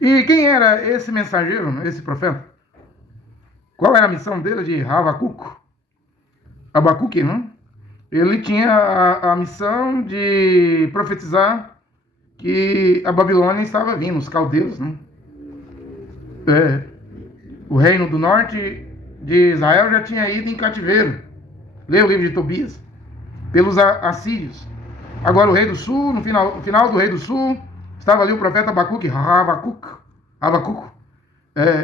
E quem era esse mensageiro, esse profeta? Qual era a missão dele de Abacuque, não? Ele tinha a missão de profetizar que a Babilônia estava vindo, os caldeus, né? É, o reino do norte de Israel já tinha ido em cativeiro. Lê o livro de Tobias. Pelos assírios. Agora o rei do sul, no final do rei do sul, estava ali o profeta Abacuque,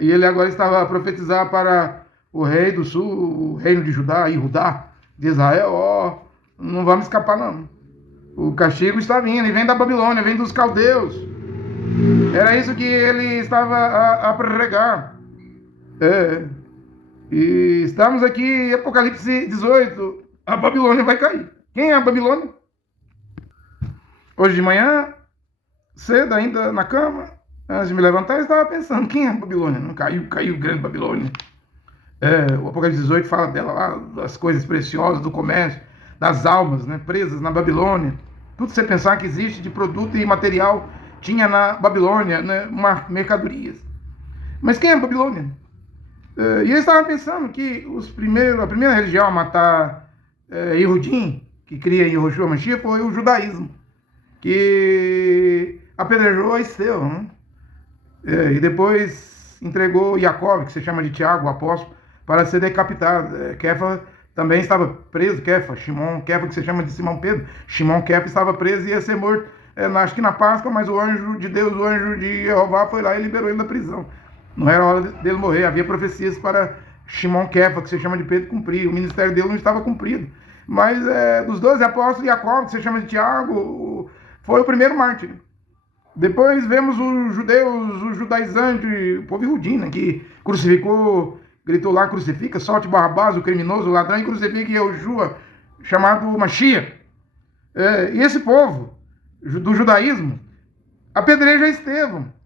e ele agora estava a profetizar para o rei do sul, o reino de Judá, de Israel, não vamos escapar não. O castigo está vindo, e vem da Babilônia, vem dos caldeus. Era isso que ele estava a pregar. E estamos aqui em Apocalipse 18, a Babilônia vai cair. Quem é a Babilônia? Hoje de manhã, cedo ainda na cama, antes de me levantar, eu estava pensando, quem é a Babilônia? Não caiu grande Babilônia. O Apocalipse 18 fala dela lá, das coisas preciosas, do comércio, das almas, né, presas na Babilônia. Tudo você pensar que existe de produto e material tinha na Babilônia, né, mercadorias. Mas quem é a Babilônia? E eu estava pensando que a primeira religião a matar Yehudim, que cria Yehoshua Mashiach, foi o judaísmo, que apedrejou a Estevão, né? E depois entregou Jacob, que se chama de Tiago, o apóstolo, para ser decapitado. Kefa também estava preso, Shimon Kefa, que se chama de Simão Pedro. Shimon Kefa estava preso e ia ser morto, acho que na Páscoa, mas o anjo de Deus, o anjo de Jeová foi lá e liberou ele da prisão. Não era hora dele morrer, havia profecias para Shimon Kefa, que se chama de Pedro, cumprir. O ministério dele não estava cumprido. Mas dos 12 apóstolos, Jacob, que se chama de Tiago, foi o primeiro mártir. Depois vemos os judeus, os judaizantes, o povo Yehudim, né, que crucificou, gritou lá, crucifica, solte Barrabás, o criminoso, o ladrão, e crucifica Yehoshua, chamado Mashiach. E esse povo do judaísmo apedreja Estevão.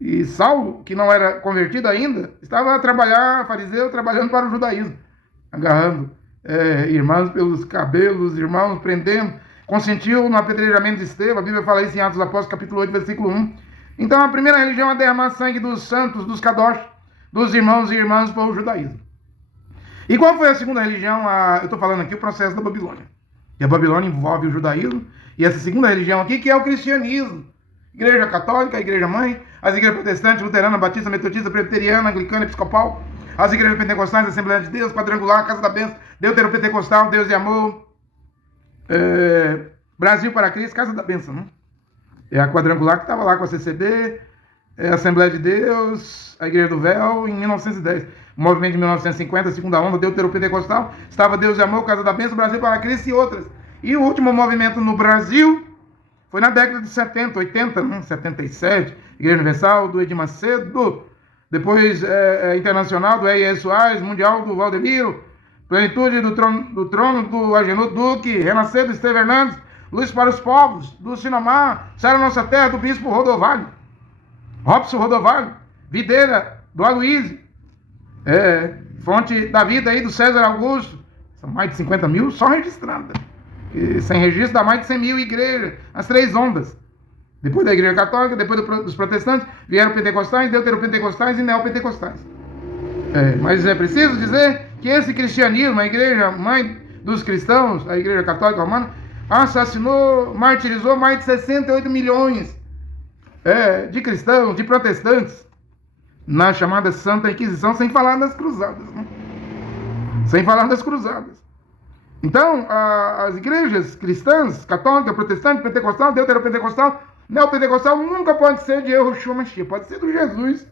E Saulo, que não era convertido ainda, estava a trabalhar, fariseu, trabalhando para o judaísmo, agarrando irmãos pelos cabelos, irmãos prendendo, consentiu no apedrejamento de Estevão. A Bíblia fala isso em Atos dos Apóstolos, capítulo 8, versículo 1. Então a primeira religião a derramar sangue dos santos, dos kadosh, dos irmãos e irmãs, foi o judaísmo. E qual foi a segunda religião? Eu estou falando aqui o processo da Babilônia. E a Babilônia envolve o judaísmo, e essa segunda religião aqui, que é o cristianismo. Igreja católica, a igreja mãe, as igrejas protestantes, luterana, batista, metodista, presbiteriana, anglicana, episcopal, as igrejas pentecostais, Assembleia de Deus, quadrangular, Casa da Bênção, deuteropentecostal, Deus e Amor, Brasil para Cristo, Casa da Bênção, né? É a quadrangular que estava lá com a CCB, a Assembleia de Deus, a Igreja do Véu, em 1910. O movimento de 1950, a segunda onda, deuteropentecostal, estava Deus e Amor, Casa da Bênção, Brasil para Cristo e outras. E o último movimento no Brasil foi na década de 70, 80, 77, Igreja Universal, do Edir Macedo, depois Internacional, do E.I. Soares, Mundial, do Valdemiro, Plenitude do Trono, do Agenor Duque, Renascer, do Esteve Hernandes, Luz para os Povos, do Sinomar, Sara Nossa Terra, do Bispo Rodovalho, Robson Rodovalho, Videira, do Aloysio, Fonte da Vida aí, do César Augusto, são mais de 50 mil só registradas. Sem registro dá mais de 100 mil igrejas, as três ondas. Depois da igreja católica, depois dos protestantes, vieram pentecostais, deuteropentecostais e neopentecostais. Mas é preciso dizer que esse cristianismo, a igreja mãe dos cristãos, a igreja católica romana, assassinou, martirizou mais de 68 milhões de cristãos, de protestantes, na chamada Santa Inquisição, sem falar das cruzadas, né? Sem falar das cruzadas. Então, as igrejas cristãs, católica, protestante, pentecostal, deuteropentecostal, neopentecostal, nunca pode ser de Yehoshua Mashiach, pode ser do Jesus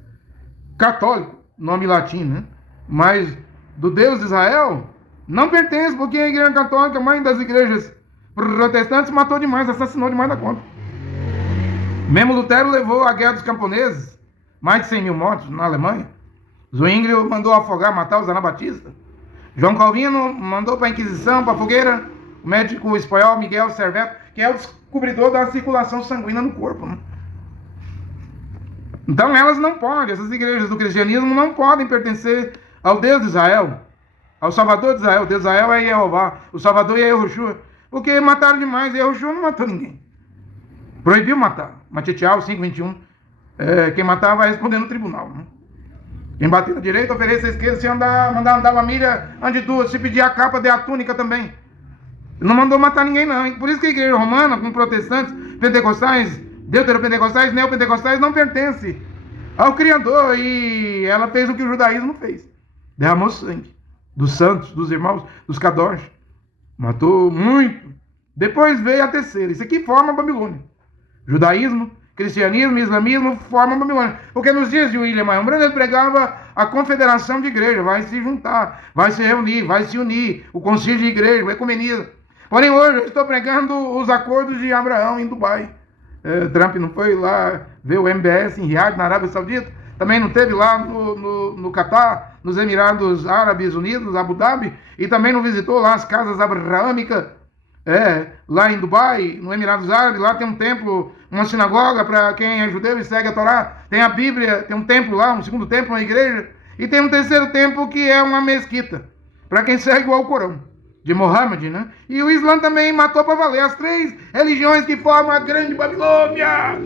católico, nome latim, né? Mas do Deus de Israel, não pertence, porque a igreja católica, mãe das igrejas protestantes, matou demais, assassinou demais da conta. Mesmo Lutero levou a guerra dos camponeses, mais de 100 mil mortos na Alemanha. Zwinglio mandou afogar, matar os anabatistas. João Calvino mandou para a Inquisição, para a fogueira, o médico espanhol Miguel Serveto, que é o descobridor da circulação sanguínea no corpo, né? Então elas não podem, essas igrejas do cristianismo não podem pertencer ao Deus de Israel, ao Salvador de Israel. O Deus de Israel é Jeová, o Salvador é Yehoshua, porque mataram demais. Yehoshua não matou ninguém, proibiu matar. Matitial 5:21, Quem matar vai responder no tribunal. Né? Quem bater na direita, ofereça a esquerda. Se mandar andar uma milha, ande duas. Se pedir a capa, dê a túnica também. Não mandou matar ninguém, não. Hein? Por isso que a igreja romana, com protestantes, pentecostais, deuteropentecostais, neopentecostais, não pertence ao Criador. E ela fez o que o judaísmo fez. Derramou sangue dos santos, dos irmãos, dos kadosh. Matou muito. Depois veio a terceira. Isso aqui forma a Babilônia. Judaísmo, cristianismo, islamismo formam a Babilônia. Porque nos dias de William Marion Branham, ele pregava a confederação de igreja. Vai se juntar, vai se reunir, vai se unir. O concílio de igreja, o ecumenismo. Porém, hoje eu estou pregando os acordos de Abraão em Dubai. Trump não foi lá ver o MBS em Riad, na Arábia Saudita. Também não teve lá no Catar, nos Emirados Árabes Unidos, Abu Dhabi. E também não visitou lá as casas abraâmicas, lá em Dubai, no Emirados Árabes. Lá tem um templo, uma sinagoga para quem é judeu e segue a Torá. Tem a Bíblia, tem um templo lá, um segundo templo, uma igreja. E tem um terceiro templo que é uma mesquita, para quem segue o Alcorão de Mohammed, né? E o Islã também matou para valer as três religiões que formam a grande Babilônia.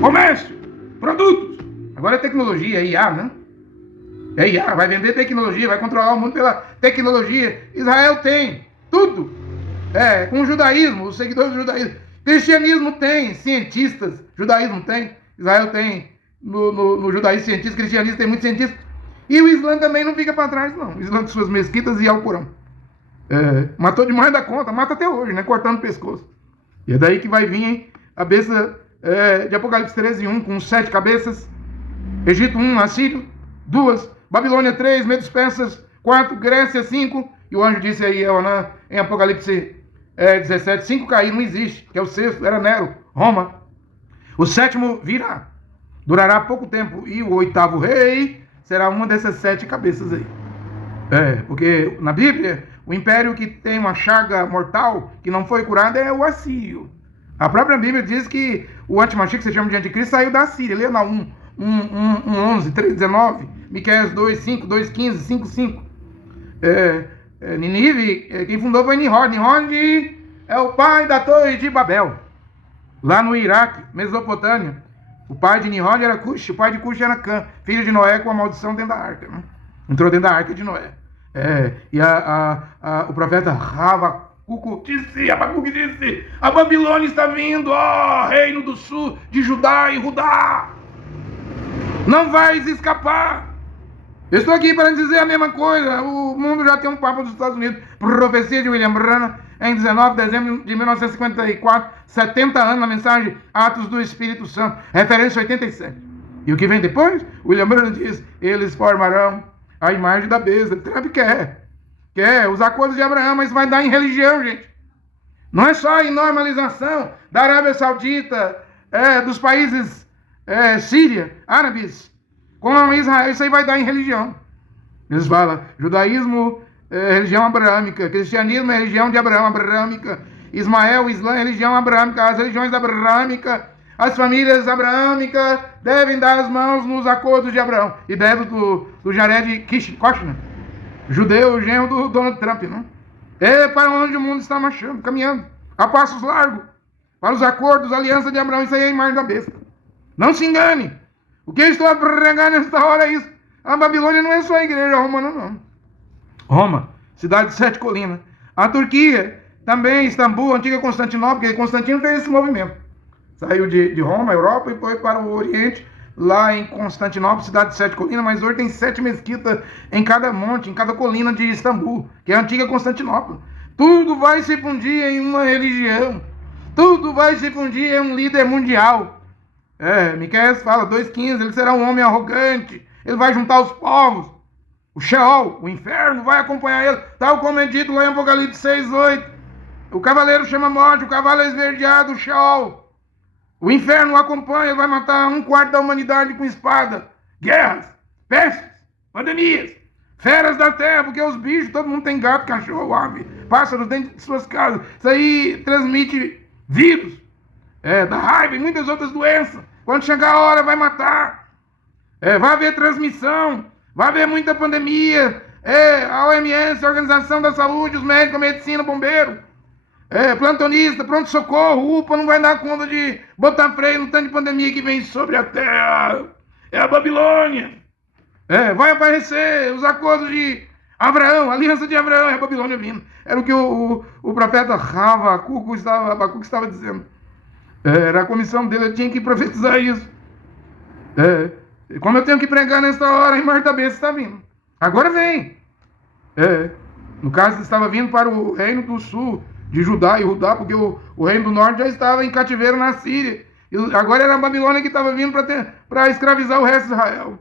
Comércio, produtos. Agora é tecnologia, é IA, né? É IA, vai vender tecnologia, vai controlar o mundo pela tecnologia. Israel tem tudo. Com o judaísmo, os seguidores do judaísmo. Cristianismo tem cientistas, judaísmo tem, Israel tem, no judaísmo cientistas, cristianismo tem muitos cientistas. E o Islã também não fica para trás, não. O Islã de suas mesquitas e Alcorão. Matou demais da conta, mata até hoje, né? Cortando o pescoço. E é daí que vai vir, hein? A besta de Apocalipse 13:1, com 7 cabeças. Egito 1, Assírio 2, Babilônia 3, Medos Persas 4, Grécia 5. E o anjo disse aí, em Apocalipse 17, 5 caíram, não existe, que é o sexto, era Nero, Roma. O sétimo virá, durará pouco tempo. E o oitavo rei será uma dessas 7 cabeças aí. Porque na Bíblia, o império que tem uma chaga mortal, que não foi curada, é o Assírio. A própria Bíblia diz que o antimachique, que se chama de anticristo, saiu da Síria. Lê lá 11, 3, 19, Miqueias 2, 5, 2, 15, 5, 5. Ninive, quem fundou foi Nimrod. Nimrod é o pai da Torre de Babel, lá no Iraque, Mesopotâmia. O pai de Nimrod era Cush, o pai de Cush era Cã, filho de Noé com a maldição dentro da arca. Né? Entrou dentro da arca de Noé. E o profeta Habacuque disse, a Babilônia está vindo, ó reino do sul de Judá e Judá. Não vais escapar. Eu estou aqui para dizer a mesma coisa. O mundo já tem um Papa dos Estados Unidos. Profecia de William Branham, em 19 de dezembro de 1954, 70 anos na mensagem Atos do Espírito Santo, referência 87. E o que vem depois? William Branham diz, eles formarão a imagem da besta. Trump quer os acordos de Abraão, mas vai dar em religião, gente. Não é só em normalização da Arábia Saudita, dos países Síria, árabes, com Israel, isso aí vai dar em religião. Eles falam, judaísmo é religião abraâmica, cristianismo é religião de Abraão, abraâmica, Ismael, Islã é religião abraâmica, as religiões abraâmicas, as famílias abraâmicas devem dar as mãos nos acordos de Abraão. Ideia do Jared Kushner, judeu, genro do Donald Trump, não? É para onde o mundo está marchando, caminhando, a passos largos, para os acordos, a aliança de Abraão. Isso aí é a imagem da besta. Não se engane. O que eu estou a pregar nesta hora é isso. A Babilônia não é só a igreja romana, não. Roma, cidade de 7 colinas. A Turquia, também Istambul, antiga Constantinopla, porque Constantino fez esse movimento. Saiu de Roma, Europa, e foi para o Oriente, lá em Constantinopla, cidade de 7 colinas, mas hoje tem 7 mesquitas em cada monte, em cada colina de Istambul, que é a antiga Constantinopla. Tudo vai se fundir em uma religião. Tudo vai se fundir em um líder mundial. Miqueias fala, 2,15, ele será um homem arrogante, ele vai juntar os povos, o Sheol, o inferno, vai acompanhar ele, tal como é dito lá em Apocalipse 6:8. O cavaleiro chama a morte, o cavalo é esverdeado, o Sheol. O inferno o acompanha, ele vai matar 1/4 da humanidade com espada, guerras, pestes, pandemias, feras da terra, porque os bichos, todo mundo tem gato, cachorro, ave, pássaros dentro de suas casas. Isso aí transmite vírus, da raiva e muitas outras doenças. Quando chegar a hora, vai matar. Vai haver transmissão, vai haver muita pandemia. A OMS, a Organização da Saúde, os médicos, a medicina, o bombeiro. Plantonista, pronto-socorro, UPA não vai dar conta de botar freio no tanto de pandemia que vem sobre a terra. É a Babilônia. Vai aparecer os acordos de Abraão, a aliança de Abraão, é a Babilônia vindo. Era o que o profeta Habacuque estava dizendo. Era a comissão dele, eu tinha que profetizar isso. Como eu tenho que pregar nesta hora, em Marta B está vindo. Agora vem. No caso, estava vindo para o reino do sul, de Judá e Judá, porque o reino do norte já estava em cativeiro na Síria. E agora era a Babilônia que estava vindo para escravizar o resto de Israel.